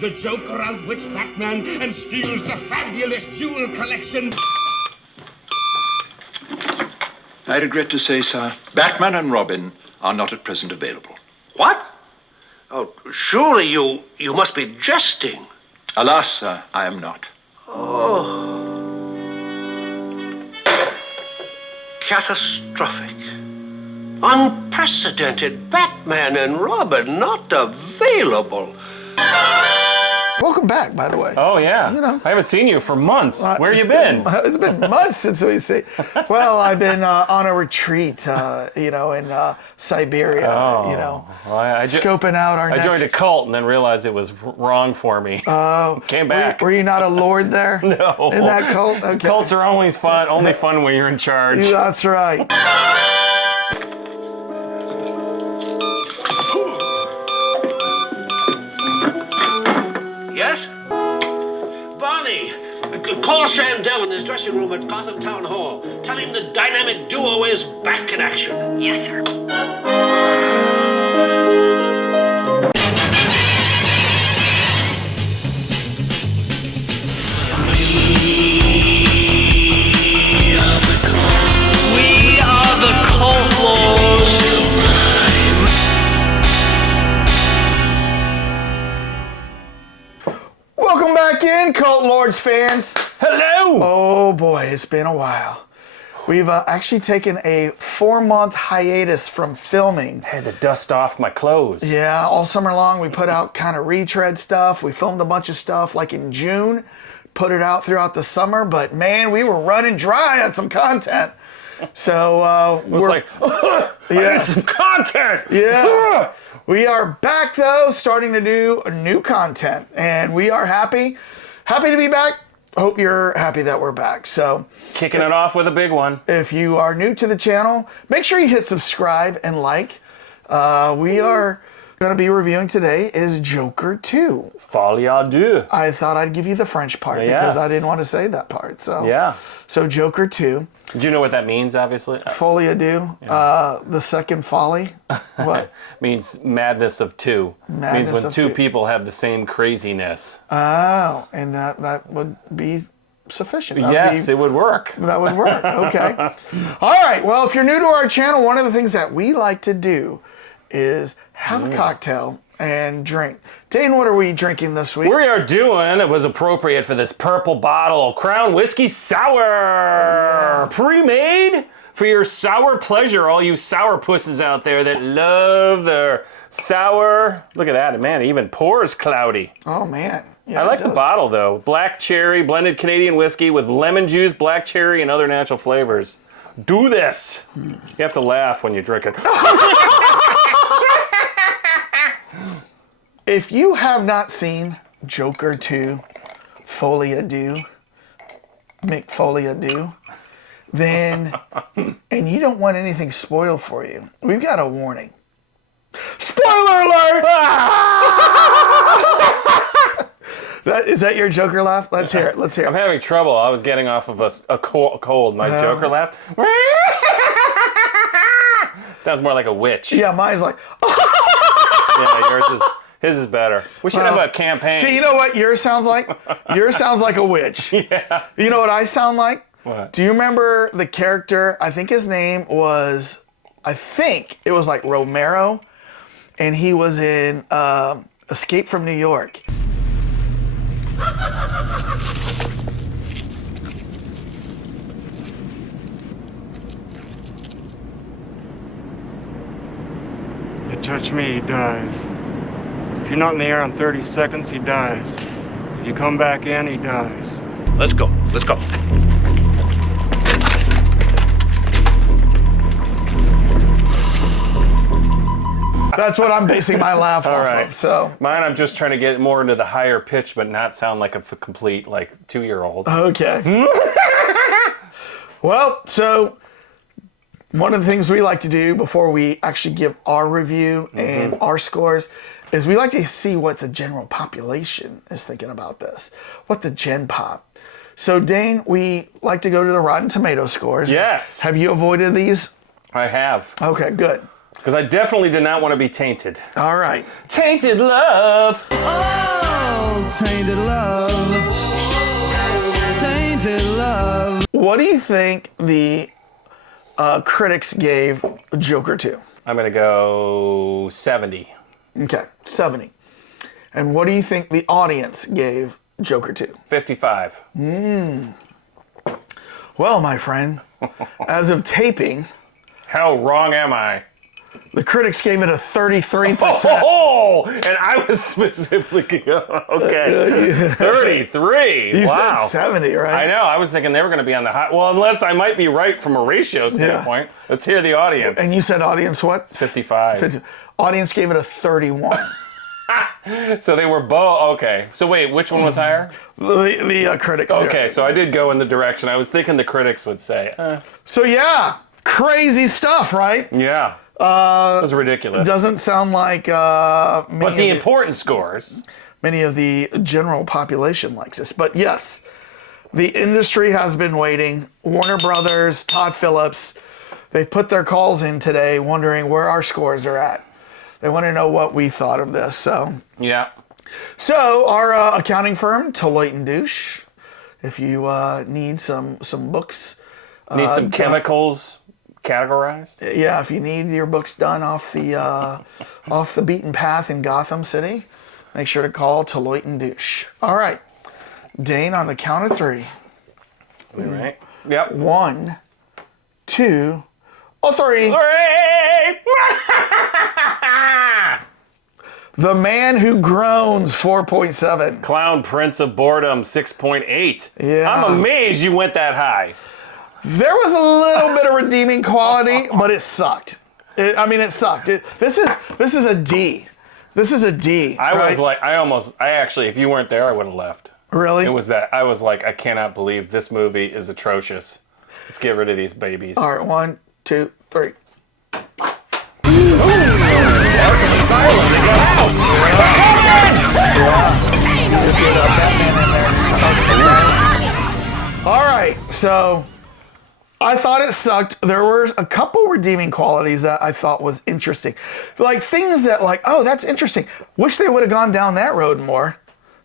the Joker outwits Batman and steals the fabulous jewel collection. I regret to say, sir, Batman and Robin are not at present available. What? Oh, surely you must be jesting. Alas, sir, I am not. Oh. Catastrophic. Unprecedented. Batman and Robin not available. Welcome back, by the way. Oh, yeah. You know. I haven't seen you for months. Where you been? It's been months since we see. Well, I've been on a retreat, in Siberia, Well, scoping out our I joined a cult and then realized it was wrong for me. Came back. Were you not a lord there? No. In that cult? Okay. Cults are only fun when you're in charge. That's right. Yes? Barney, call Shandell in his dressing room at Gotham Town Hall. Tell him the dynamic duo is back in action. Yes, sir. We are the Cult Lords. Welcome back in, Cult Lords fans. Hello! Oh boy, it's been a while. We've actually taken a 4-month hiatus from filming. I had to dust off my clothes. Yeah, all summer long we put out kind of retread stuff. We filmed a bunch of stuff like in June, put it out throughout the summer, but man, we were running dry on some content. So It was like, I need some content! Yeah. We are back though, starting to do new content, and we are happy to be back. Hope you're happy that we're back. So Kicking it off with a big one. if you are new to the channel, make sure you hit subscribe and like. We are going to be reviewing today is Joker 2. Folie à deux. I thought I'd give you the French part because I didn't want to say that part. So Yeah. So Joker 2. Do you know what that means, obviously? Folie à deux. The second folly. What? Means madness of two. Madness means when of two two. people have the same craziness. Oh, and that would be sufficient. Yes, it would work. That would work. Okay. All right. Well, if you're new to our channel, one of the things that we like to do is have a cocktail and drink. Dane, what are we drinking this week? We are doing, it was appropriate for this purple bottle, Crown Whiskey Sour. Pre-made for your sour pleasure, all you sour pusses out there that love their sour. Look at that, man, it even pours cloudy. Oh, man. Yeah, I like it the does. bottle, though. Black cherry, blended Canadian whiskey with lemon juice, black cherry, and other natural flavors. Do this. You have to laugh when you drink it. If you have not seen Joker 2, Folie à deux, McFolie à deux, then, and you don't want anything spoiled for you, we've got a warning. Spoiler alert! Is that your Joker laugh? Let's hear it. Let's hear I'm it. having trouble. I was getting off of a cold. My Joker laugh. Sounds more like a witch. Yeah, mine's like, Yeah, his is better. We should have a campaign. see, you know what yours sounds like? Yours sounds like a witch. Yeah. You know what I sound like? What? Do you remember the character? I think his name was, it was like Romero, and he was in Escape from New York. You touch me, he dies. If you're not in the air in 30 seconds, he dies. If you come back in, he dies. Let's go. Let's go. That's what I'm basing my laugh off right. of. So Mine, I'm just trying to get more into the higher pitch, but not sound like a complete, 2-year-old. okay. Well, so one of the things we like to do before we actually give our review and our scores is we like to see what the general population is thinking about this, what the Gen Pop. So Dane, we like to go to the Rotten Tomato scores. Yes. Have you avoided these? I have. Okay, good. Because I definitely did not want to be tainted. All right. Tainted love. Oh, tainted love. Tainted love. What do you think the critics gave Joker 2? I'm going to go 70. Okay, 70. And what do you think the audience gave Joker 2? 55. Well, my friend, as of taping, How wrong am I? the critics gave it a 33%. Oh, and I was specifically okay. 33. You Wow. said 70, right? I know. I was thinking they were going to be on the high. Well, unless I might be right from a ratio standpoint. Let's hear the audience. And you said audience what? 55. 50. Audience gave it a 31. So they were both. Okay. So wait, which one was higher? The critics. Okay, so I did go in the direction I was thinking the critics would say. So yeah, crazy stuff, right? Yeah. That was ridiculous. Doesn't sound like But the important scores. many of the general population likes this. But yes, the industry has been waiting. Warner Brothers, Todd Phillips, they put their calls in today wondering where our scores are at. They want to know what we thought of this. So our accounting firm, Deloitte & Douche, if you need some books. Need some chemicals categorized? Yeah, if you need your books done off the beaten path in Gotham City, make sure to call Deloitte & Douche. All right. Dane, on the count of 3. All right. Yep. 1, 2, 3. The Man Who Groans, 4.7. Clown Prince of Boredom, 6.8. Yeah. I'm amazed you went that high. There was a little bit of redeeming quality, but it sucked. It sucked. This is a D. This is a D. I actually, if you weren't there, I would have left. Really? It was that. I was like, I cannot believe this movie is atrocious. Let's get rid of these babies. All right, 1, 2, 3. Asylum, they got out! All right, so I thought it sucked. There were a couple redeeming qualities that I thought was interesting. Like things that oh, that's interesting. Wish they would have gone down that road more.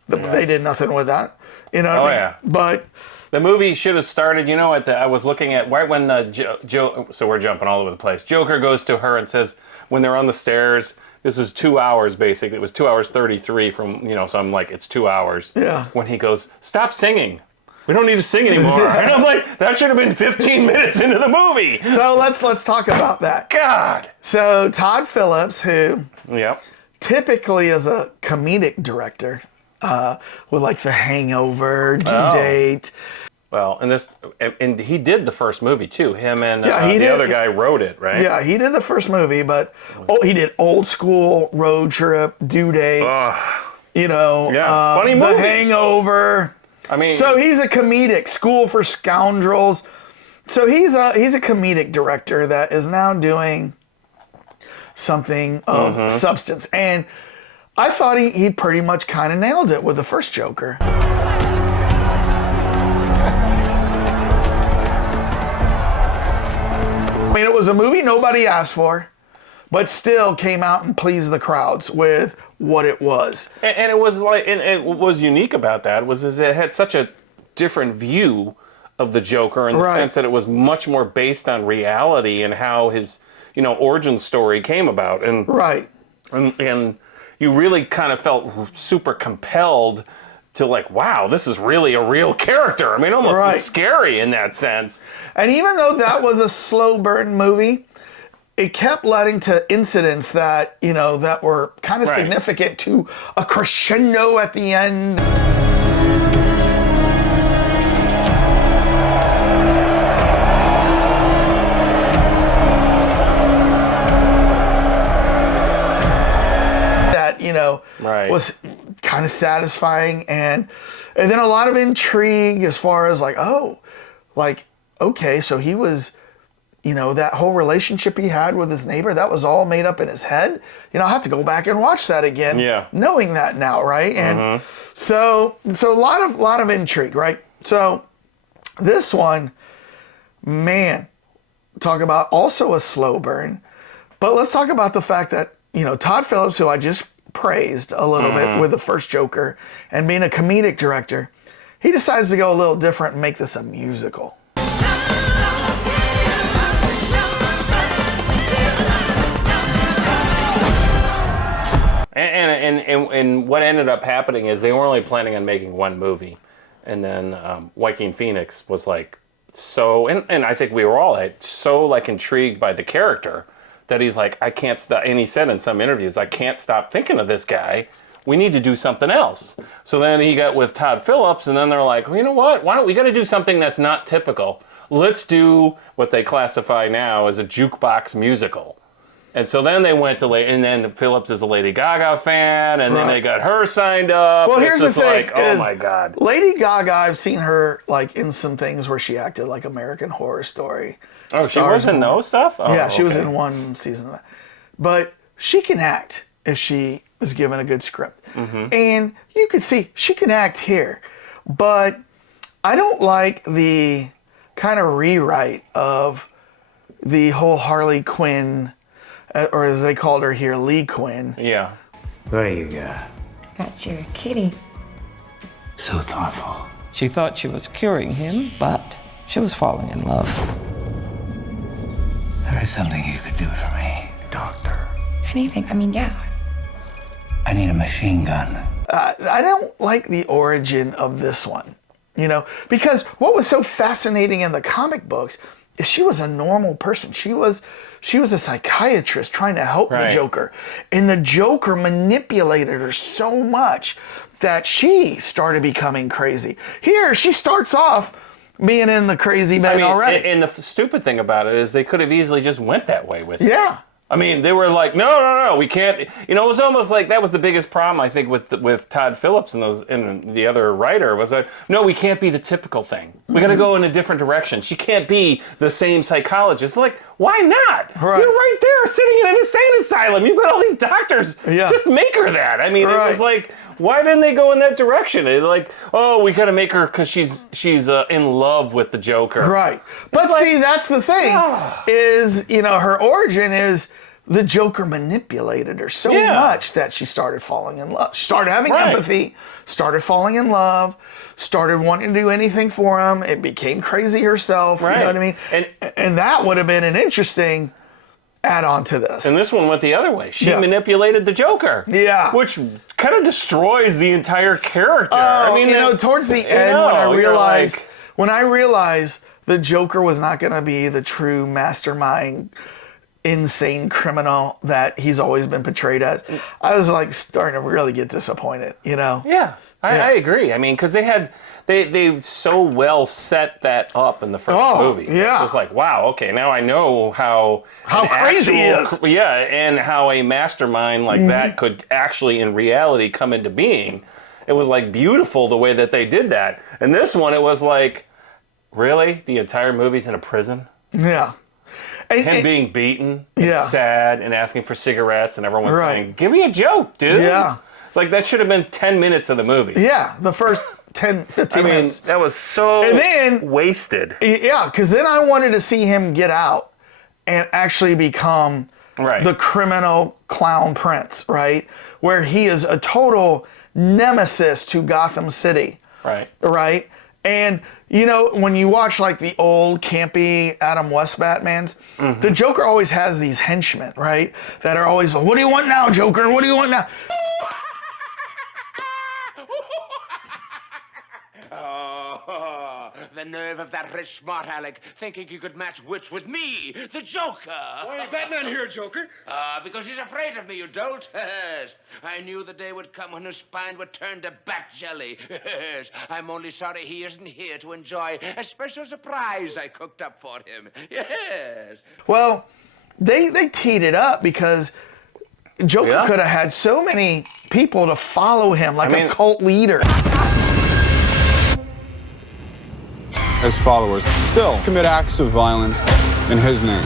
But they did nothing with that. You know what I mean? Yeah. But the movie should have started, I was looking at right when so we're jumping all over the place. Joker goes to her and says, when they're on the stairs, this was 2 hours basically. It was 2 hours 33 from, so I'm like, it's 2 hours. Yeah. When he goes, stop singing. We don't need to sing anymore. And I'm like, that should have been 15 minutes into the movie. So let's talk about that. God. So Todd Phillips, who Yep. typically is a comedic director, with like The Hangover, Due Date. Well, and he did the first movie too. Him and Yeah, the other guy wrote it, right? Yeah, he did the first movie, but he did Old School, Road Trip, Due Date. Funny The movies. Hangover. I mean, So he's a comedic, School for Scoundrels. So he's a comedic director that is now doing something of substance. And I thought he pretty much kind of nailed it with the first Joker. I mean, it was a movie nobody asked for, but still came out and pleased the crowds with what it was. and it was like, and what was unique about that was it had such a different view of the Joker in the sense that it was much more based on reality and how his, origin story came about. And and you really kind of felt super compelled to wow, this is really a real character. I mean, almost scary in that sense. And even though that was a slow burn movie, it kept leading to incidents that, that were kind of significant to a crescendo at the end. That, was kind of satisfying. And then a lot of intrigue as far as okay, so he was, that whole relationship he had with his neighbor, that was all made up in his head. I'll have to go back and watch that again, knowing that now, right? And so a lot of intrigue, right? So this one, man, talk about also a slow burn. But let's talk about the fact that, Todd Phillips, who I just praised a little bit with the first Joker, and being a comedic director, he decides to go a little different and make this a musical. And what ended up happening is they were only planning on making one movie, and then Joaquin Phoenix was like so, and I think we were all so like intrigued by the character that he's like, I can't stop. And he said in some interviews, I can't stop thinking of this guy. We need to do something else. So then he got with Todd Phillips, and then they're like, well, you know what? Why don't we got to do something that's not typical? Let's do what they classify now as a jukebox musical. And so then they went to, and then Phillips is a Lady Gaga fan, and then they got her signed up. Well, here's the thing: like, oh my God, Lady Gaga. I've seen her like in some things where she acted like American Horror Story. Oh, she was in those stuff? Oh, yeah, she was in one season of that. But she can act if she is given a good script. And you could see she can act here. But I don't like the kind of rewrite of the whole Harley Quinn, or as they called her here, Lee Quinn. Yeah. What do you got? Got your kitty. So thoughtful. She thought she was curing him, but she was falling in love. There is something you could do for me, Doctor. Anything. I mean, yeah. I need a machine gun. I don't like the origin of this one, you know, because what was so fascinating in the comic books is she was a normal person. She was a psychiatrist trying to help the Joker. And the Joker manipulated her so much that she started becoming crazy. Here, she starts off being in the crazy bed already. And the stupid thing about it is they could have easily just went that way with it. Yeah. I mean, they were like, no, we can't. You know, it was almost like that was the biggest problem I think with Todd Phillips and the other writer was that no, we can't be the typical thing. We got to go in a different direction. She can't be the same psychologist. Like, why not? Right. You're right there, sitting in an insane asylum. You've got all these doctors. Yeah. Just make her that. I mean, it was like, why didn't they go in that direction? It like, oh, we got to make her because she's in love with the Joker. Right. But see, that's the thing is, you know, her origin is the Joker manipulated her so much that she started falling in love. She started having empathy, started falling in love, started wanting to do anything for him. It became crazy herself. You know what I mean? And that would have been an interesting add-on to this. And this one went the other way. She manipulated the Joker. Yeah. Which kind of destroys the entire character. I mean, you know, towards the end when I realized the Joker was not going to be the true mastermind, insane criminal that he's always been portrayed as, I was like starting to really get disappointed, you know? Yeah, I agree. I mean, because they so well set that up in the first movie. Yeah. It was like, wow, okay, now I know how crazy he is. Yeah, and how a mastermind like that could actually in reality come into being. It was like beautiful the way that they did that. And this one, it was like, really? The entire movie's in a prison? Yeah. Him being beaten and sad and asking for cigarettes and everyone's saying, give me a joke, dude. Yeah. It's like that should have been 10 minutes of the movie. Yeah, the first 10, 15 minutes. That was so wasted. Yeah, because then I wanted to see him get out and actually become the criminal clown prince, right? Where he is a total nemesis to Gotham City. Right? And, you know, when you watch like the old campy Adam West Batmans, the Joker always has these henchmen, right? That are always, what do you want now, Joker? What do you want now? The nerve of that rich smart aleck thinking you could match wits with me, the Joker. Why is Batman here, Joker? Because he's afraid of me, you dolt. I knew the day would come when his spine would turn to bat jelly. I'm only sorry he isn't here to enjoy a special surprise I cooked up for him. Yes. Well, they teed it up because Joker could have had so many people to follow him, like a cult leader. His followers still commit acts of violence in his name.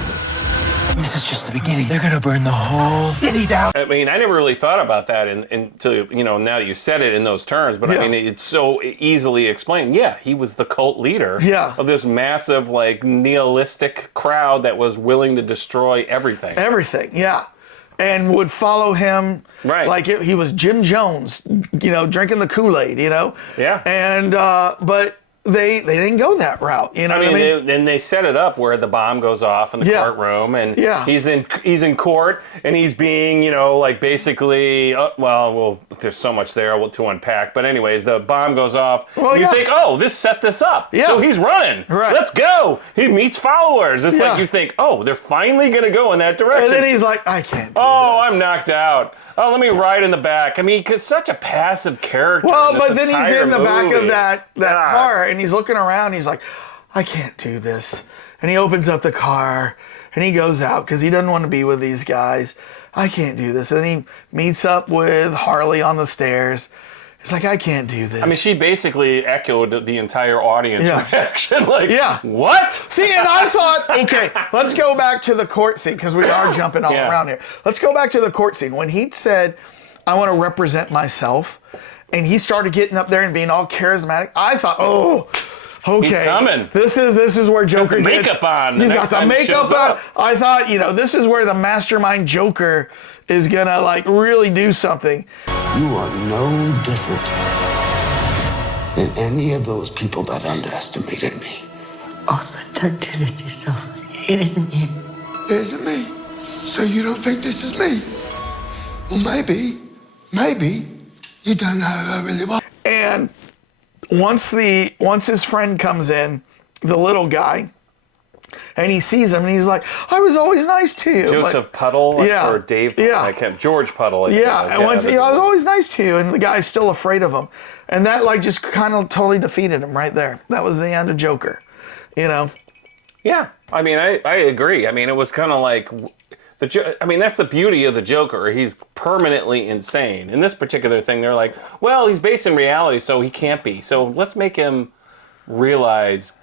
This is just the beginning. They're gonna burn the whole city down. I mean, I never really thought about that until, you know, now that you said it in those terms, but I mean, it's so easily explained. Yeah, he was the cult leader of this massive, like, nihilistic crowd that was willing to destroy everything. Everything, yeah. and would follow him Right. like he was Jim Jones, drinking the Kool-Aid, Yeah. And but they didn't go that route, I mean, and they set it up where the bomb goes off in the courtroom, and he's in court, and he's being, like basically, there's so much there to unpack, but anyways, the bomb goes off. Well, you think, oh, this set this up. Yeah. So he's running. Right. Let's go. He meets followers. It's like you think, oh, they're finally gonna go in that direction. And then he's like, I can't do this. I'm knocked out. Oh, let me ride in the back. I mean, because such a passive character. Well, but then he's in the back of that car, and he's looking around. And he's like, I can't do this. And he opens up the car, and he goes out because he doesn't want to be with these guys. I can't do this. And he meets up with Harley on the stairs. He's like, I can't do this. I mean, she basically echoed the entire audience reaction. Like, what? See, and I thought, okay, let's go back to the court scene because we are jumping all around here. Let's go back to the court scene. When he said, I want to represent myself, and he started getting up there and being all charismatic, I thought, okay. He's coming. This is where Joker gets. Makeup on. He's got the makeup on. I thought, this is where the mastermind Joker is gonna really do something. You are no different than any of those people that underestimated me. Also, don't do this to yourself. It isn't you. It isn't me. So you don't think this is me? Well, maybe you don't know who I really was. And once his friend comes in, the little guy, and he sees him, and he's like, I was always nice to you. Joseph Puddle? Or Dave? I can't. George Puddle. And once I was always nice to you, and the guy's still afraid of him. And that just kind of totally defeated him right there. That was the end of Joker, Yeah. I mean, I agree. I mean, it was kind of like... that's the beauty of the Joker. He's permanently insane. In this particular thing, they're like, well, he's based in reality, so he can't be. So let's make him realize,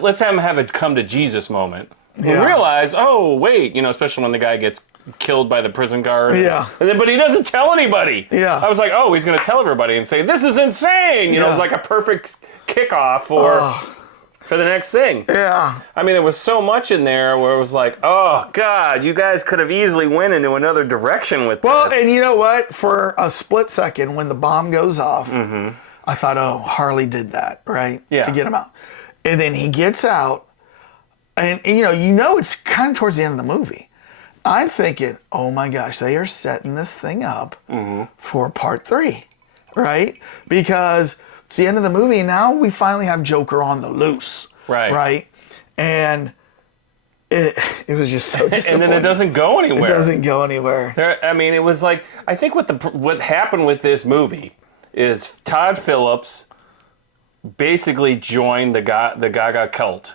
let's have a come to Jesus moment. And realize, oh, wait, especially when the guy gets killed by the prison guard. Yeah. But he doesn't tell anybody. Yeah. I was like, oh, he's going to tell everybody and say, this is insane. It was like a perfect kickoff for the next thing. Yeah. I mean, there was so much in there where it was like, oh, God, you guys could have easily went into another direction with this. Well, and you know what? For a split second, when the bomb goes off, I thought, oh, Harley did that, right? Yeah. To get him out. And then he gets out, and it's kind of towards the end of the movie. I'm thinking, oh my gosh, they are setting this thing up for part 3, right? Because it's the end of the movie, and now we finally have Joker on the loose. Right? And it was just so disappointing. And then it doesn't go anywhere. It doesn't go anywhere. It was like, I think what happened with this movie is Todd Phillips basically joined the Gaga cult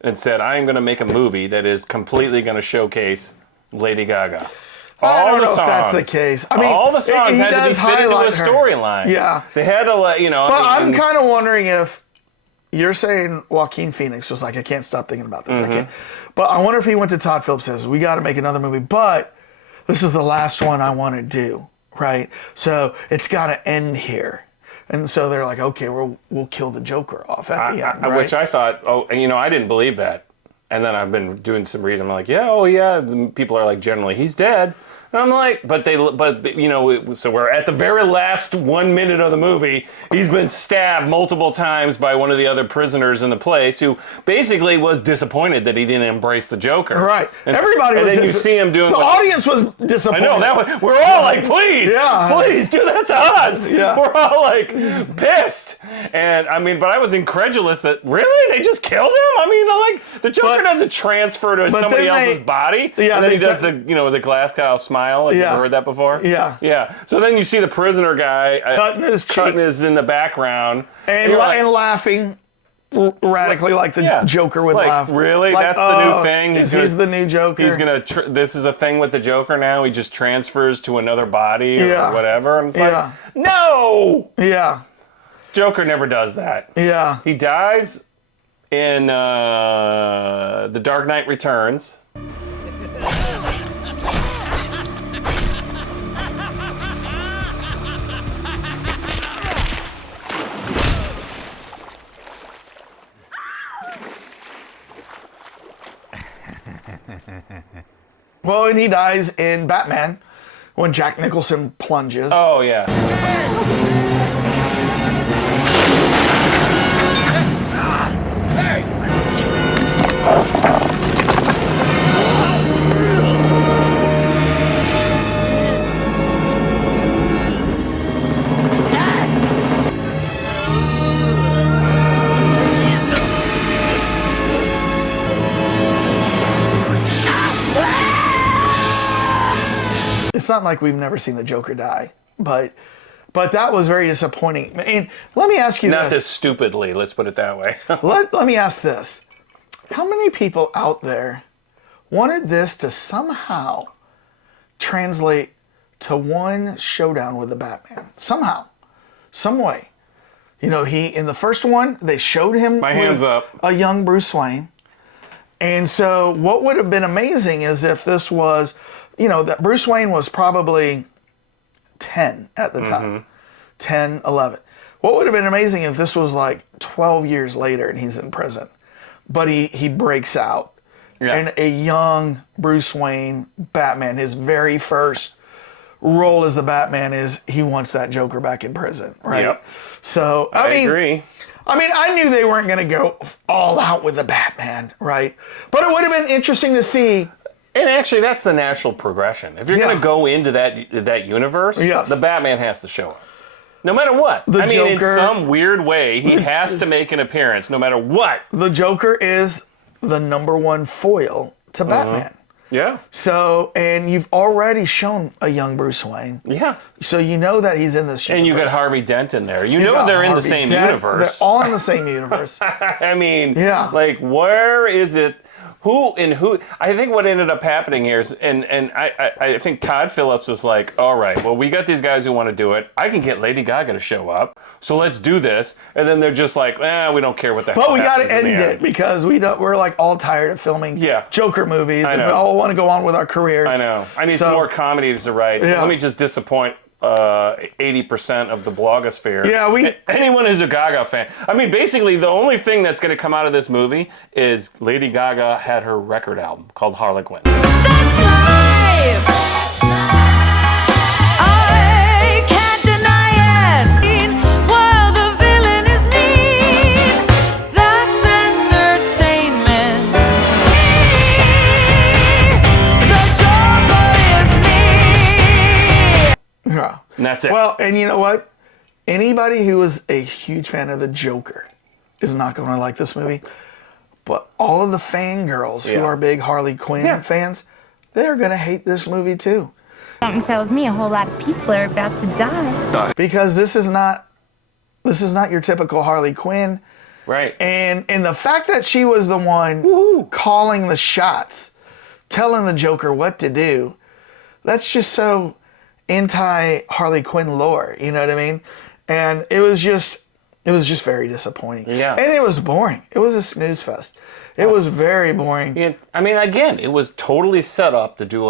and said, I am going to make a movie that is completely going to showcase Lady Gaga. I don't know if that's the case. I mean, all the songs had to be fit into a storyline. Yeah. They had to let, But I'm kind of wondering if you're saying Joaquin Phoenix was like, I can't stop thinking about this. But I wonder if he went to Todd Phillips and says, we got to make another movie, but this is the last one I want to do, right? So it's got to end here. And so they're like, okay, we'll kill the Joker off at the end, right? Which I thought, I didn't believe that. And then I've been doing some reason. I'm like, the people are like, generally, he's dead. And I'm like, so we're at the very last 1 minute of the movie. He's been stabbed multiple times by one of the other prisoners in the place who basically was disappointed that he didn't embrace the Joker. Right. And everybody was then you see him doing the audience was disappointed. I know, we're all like, please do that to us. Yeah. We're all like pissed. And but I was incredulous that really they just killed him? The Joker doesn't transfer to somebody else's body. Yeah. And then he does the Glasgow smile. Like, you ever heard that before? Yeah. Yeah. So then you see the prisoner guy cutting his in the background. And laughing radically like the Joker would laugh. Really? That's the new thing? He's the new Joker. He's going to, this is a thing with the Joker now? He just transfers to another body or whatever? And it's like, no! Yeah. Joker never does that. Yeah. He dies in The Dark Knight Returns. Well, and he dies in Batman when Jack Nicholson plunges. Oh, yeah. It's not like we've never seen the Joker die, but that was very disappointing. And let me ask you Not this. this stupidly, let's put it that way. let me ask this. How many people out there wanted this to somehow translate to one showdown with the Batman? Somehow. Some way. You know, in the first one, they showed him My hands with up. a young Bruce Wayne. And so what would have been amazing is if this was, you know, that Bruce Wayne was probably 10 at the time. 10, 11. What would have been amazing if this was like 12 years later and he's in prison. But he breaks out. Yeah. And a young Bruce Wayne Batman, his very first role as the Batman is he wants that Joker back in prison, right? Yep. So, I agree. I mean, I knew they weren't going to go all out with the Batman, right? But it would have been interesting to see. And actually, that's the natural progression. If you're going to go into that universe, Yes. the Batman has to show up. No matter what. The I mean, in Joker- some weird way, he has to make an appearance, no matter what. The Joker is the number one foil to Batman. Yeah. So, and you've already shown a young Bruce Wayne. Yeah. So you know that he's in this universe. And you got Harvey Dent in there. You know got they're in the Harvey same Dent. universe. They're all in the same universe. I mean, Yeah. like, where is it? Who? I think what ended up happening here is, and I think Todd Phillips was like, all right, well, we got these guys who want to do it. I can get Lady Gaga to show up, so let's do this. And then they're just like, we don't care what the hell But we got to happens in end the it end. because we're like all tired of filming Joker movies, I and we know. all want to go on with our careers. I know. I need some more comedies to write. So Yeah. let me just disappoint 80% of the blogosphere. Yeah, anyone who's a Gaga fan. I mean, basically, the only thing that's going to come out of this movie is Lady Gaga had her record album called Harley Quinn. That's life. I can't deny it. While the villain is mean, that's entertainment. The Joker is me. Yeah. And that's it. Well, and you know what? Anybody who is a huge fan of the Joker is not going to like this movie. But all of the fangirls who are big Harley Quinn fans, they're going to hate this movie too. Something tells me a whole lot of people are about to die. Because this is not your typical Harley Quinn. Right. And the fact that she was the one calling the shots, telling the Joker what to do, that's just so anti-Harley Quinn lore, you know what I mean? And it was just very disappointing. Yeah. And it was boring. It was a snooze fest. It was very boring. I mean, again, it was totally set up to do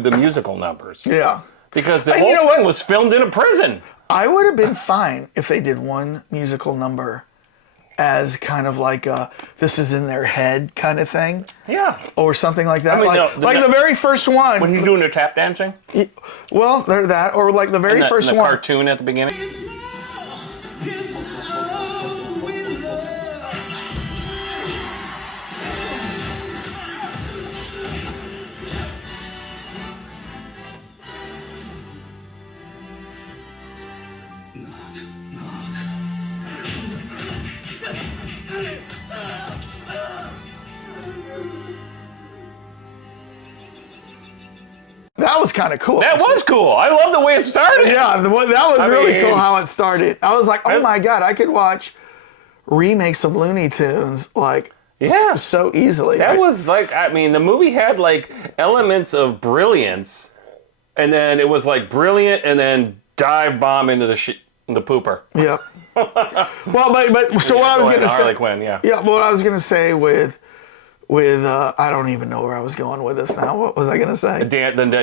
the musical numbers. Yeah. Because the And whole you know thing what? was filmed in a prison. I would have been fine if they did one musical number as kind of like a this is in their head kind of thing. Yeah. Or something like that. I mean, like the very first one. When you're doing the tap dancing? Well, they're that. Or like the very first the one. cartoon at the beginning? That was kind of cool. That actually. was cool. I love the way it started. Yeah, that was really mean, cool how it started. I was like, oh my God, I could watch remakes of Looney Tunes like so easily. That was like, I mean, the movie had like elements of brilliance, and then it was like brilliant, and then dive bomb into the pooper. Yep. Well, but so what I was going to say. Harley Quinn, yeah. Yeah, what I was going to say with I don't even know where I was going with this now. What was I going to say? The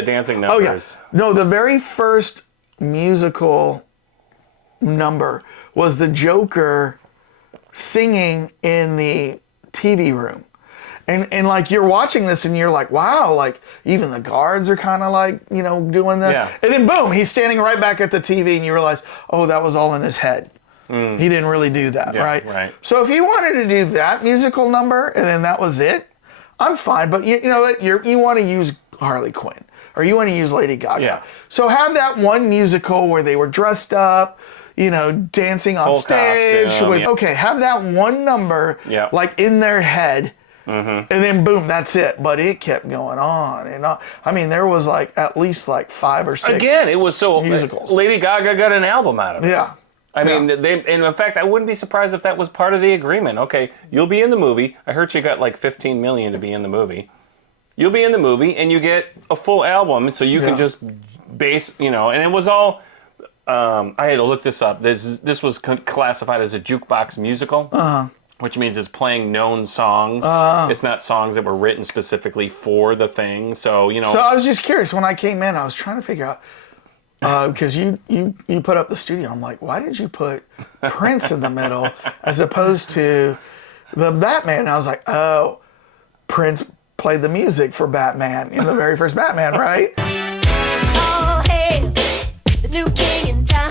dancing Oh, numbers. yeah. No, the very first musical number was the Joker singing in the TV room. And like you're watching this and you're like, wow, like even the guards are kind of like, you know, doing this. Yeah. And then boom, he's standing right back at the TV and you realize, oh, that was all in his head. He didn't really do that, right? So if you wanted to do that musical number and then that was it, I'm fine. But you know what? You want to use Harley Quinn or you want to use Lady Gaga. Yeah. So have that one musical where they were dressed up, you know, dancing on Full stage. costume, With, yeah. Okay, have that one number like in their head. And then boom, that's it. But it kept going on and on. I mean, there was like at least like 5 or 6 Again, it was so musicals. Lady Gaga got an album out of it. Yeah. I mean, and in fact, I wouldn't be surprised if that was part of the agreement. Okay, you'll be in the movie. I heard you got like $15 million to be in the movie. You'll be in the movie, and you get a full album, so you can just base, you know. And it was all. I had to look this up. This was classified as a jukebox musical. Which means it's playing known songs. It's not songs that were written specifically for the thing. So, you know. So I was just curious. When I came in, I was trying to figure out, because you put up the studio. I'm like, why did you put Prince in the middle as opposed to the Batman? And I was like, oh, Prince played the music for Batman in the very first Batman, right? Oh, hey, the new king in town.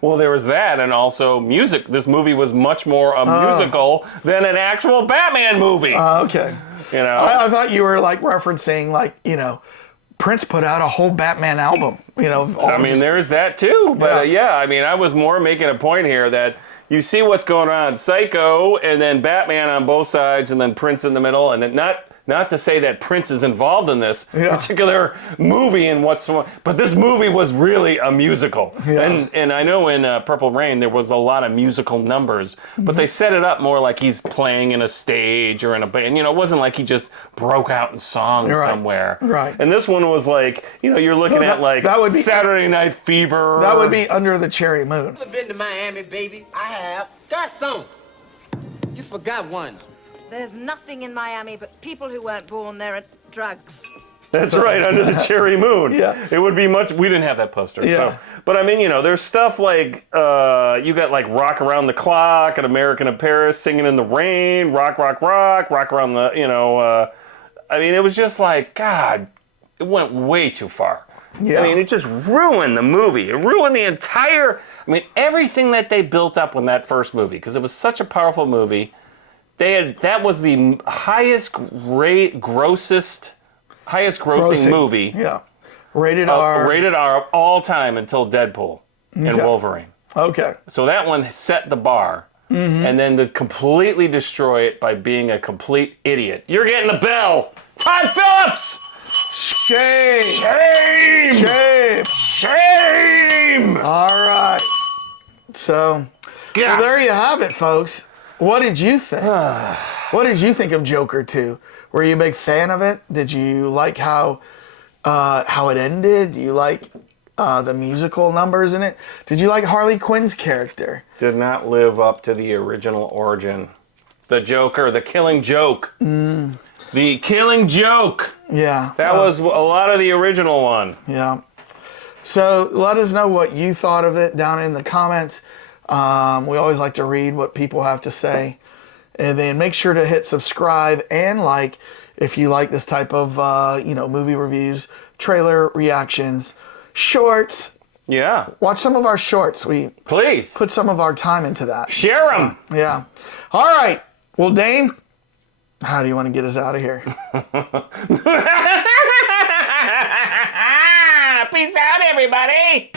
Well, there was that, and also music. This movie was much more a musical than an actual Batman movie. Okay. You know, I thought you were like referencing, like, you know, Prince put out a whole Batman album. You know, I mean, there's that too. But yeah, I mean, I was more making a point here that you see what's going on: Psycho, and then Batman on both sides, and then Prince in the middle, and then not to say that Prince is involved in this particular movie and but this movie was really a musical. Yeah. And I know in Purple Rain there was a lot of musical numbers, but they set it up more like he's playing in a stage or in a band. You know, it wasn't like he just broke out in song somewhere. Right. And this one was like, you know, you're looking at like that would be, Saturday Night Fever. That would be Under the Cherry Moon. I've been to Miami, baby. I have. Garçon, you forgot one. There's nothing in Miami but people who weren't born there and drugs. That's right, Under the Cherry Moon. Yeah. It would be much, we didn't have that poster. Yeah. So, but I mean, you know, there's stuff like, you got like Rock Around the Clock, An American in Paris, Singing in the Rain, Rock, Rock, Rock, Rock Around the, you know, I mean, it was just like, God, it went way too far. Yeah. I mean, it just ruined the movie. It ruined the entire, I mean, everything that they built up in that first movie, because it was such a powerful movie. That was the highest grossing movie. Yeah. Rated R. Rated R of all time until Deadpool and Wolverine. Okay. So that one set the bar. And then to completely destroy it by being a complete idiot. You're getting the bell. Todd Phillips! Shame. Shame. Shame. Shame. All right. So, well, there you have it, folks. What did you think? What did you think of Joker 2? Were you a big fan of it? Did you like how it ended? Do you like the musical numbers in it? Did you like Harley Quinn's character? Did not live up to the original origin. The Joker, the Killing Joke. The Killing Joke. Yeah. That was a lot of the original one. Yeah. So let us know what you thought of it down in the comments. We always like to read what people have to say. And then make sure to hit subscribe and like if you like this type of movie reviews, trailer reactions, shorts. Yeah. Watch some of our shorts. Please put some of our time into that. Share them. Yeah. All right. Well, Dane, how do you want to get us out of here? Peace out, everybody.